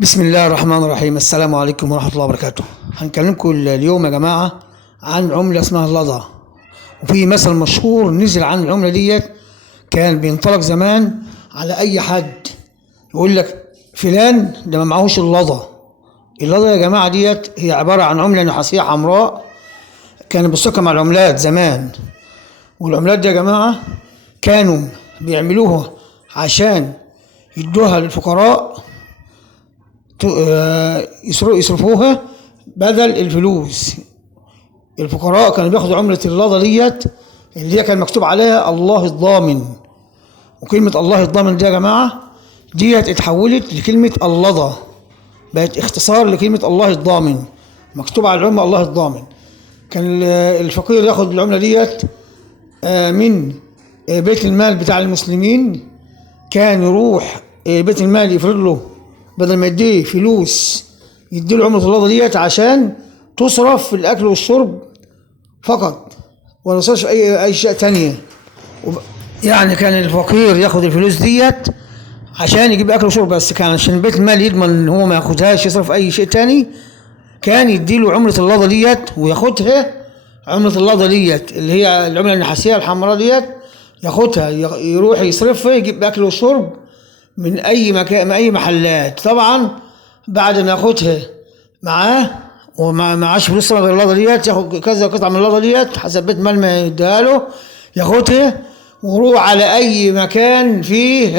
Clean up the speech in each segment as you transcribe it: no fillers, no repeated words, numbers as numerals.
بسم الله الرحمن الرحيم. السلام عليكم ورحمة الله وبركاته. هنكلمكم اليوم يا جماعة عن عملة اسمها اللضا. وفي مثل مشهور نزل عن العملة ديت، كان بينطلق زمان على أي حد يقول لك فلان ده ما معهوش اللضا. اللضا يا جماعة ديت هي عبارة عن عملة نحاسية حمراء كانت بتستخدم مع العملات زمان. والعملات دي يا جماعة كانوا بيعملوها عشان يدوها للفقراء يصرفوها بدل الفلوس. الفقراء كانوا بياخدوا عملة اللضا ديت اللي هي كان مكتوب عليها الله الضامن. وكلمة الله الضامن دي يا جماعة ديت اتحولت لكلمة اللضا، بقت اختصار لكلمة الله الضامن، مكتوب على العملة الله الضامن. كان الفقير ياخد العملة ديت من بيت المال بتاع المسلمين، كان يروح بيت المال يفرض له بدل ما يديه فلوس يديله عملة اللضا ديت عشان تصرف في الأكل والشرب فقط، ولا تصرفش في أي أشياء تانية. يعني كان الفقير ياخد الفلوس ديت عشان يجيب أكل وشرب بس، كان عشان بيت المال يضمن إن هو ما ياخدهاش يصرف أي شيء تاني، كان يديله عملة اللضا ديت وياخدها. عملة اللضا ديت اللي هي العملة النحاسية الحمراء ديت ياخدها يروح يصرفها يجيب أكل وشرب من أي مكان، من أي محلات. طبعا بعد ما ياخدها معاه وما معاش فلوس غير اللضا ديت، ياخد كذا قطعة من اللضا ديت حسب بيت مال ما يديها له، ياخدها ويروح على أي مكان فيه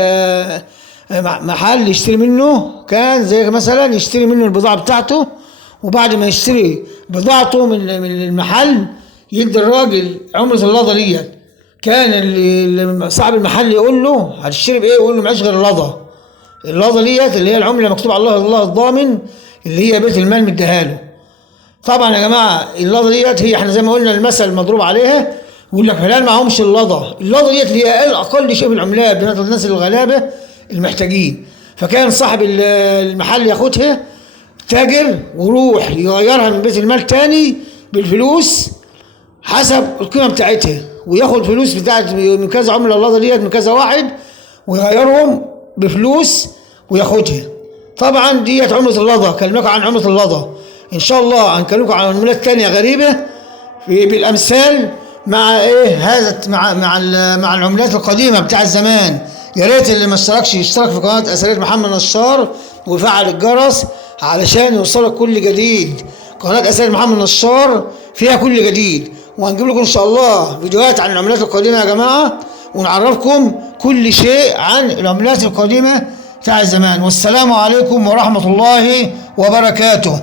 محل يشتري منه. كان زي مثلا يشتري منه البضاعة بتاعته، وبعد ما يشتري بضاعته من المحل يدي الراجل عملة اللضا ديت. كان صاحب المحل يقول له هتشتري بايه؟ يقول له معيش غير اللضا. اللضا ديت اللي هي العمله مكتوب على الله الضامن اللي هي بيت المال مديها له. طبعا يا جماعه اللضا ديت هي احنا زي ما قلنا المثل المضروب عليها، يقول لك فلان معهمش اللضا. اللضا ديت اللي هي اقل شيء في العملات بتاعت الناس الغلابه المحتاجين. فكان صاحب المحل ياخدها تاجر ويروح يغيرها من بيت المال تاني بالفلوس حسب القيمه بتاعتها، وياخد فلوس بتاعت من كذا عمله اللضا ديت من كذا واحد ويغيرهم بفلوس وياخدها. طبعا ديت عمله اللضا. كلمكم عن عمله اللضا ان شاء الله، هنكلمكم عن عملات تانية غريبه بالامثال مع ايه هذا مع العملات القديمه بتاع زمان. يا ريت اللي ما اشتركش يشترك في قناه اثريه محمد نشار ويفعل الجرس علشان يوصلك كل جديد. قناه اثريه محمد نشار فيها كل جديد، وهنجيب لكم ان شاء الله فيديوهات عن العملات القديمه يا جماعه، ونعرفكم كل شيء عن العملات القديمه بتاع زمان. والسلام عليكم ورحمه الله وبركاته.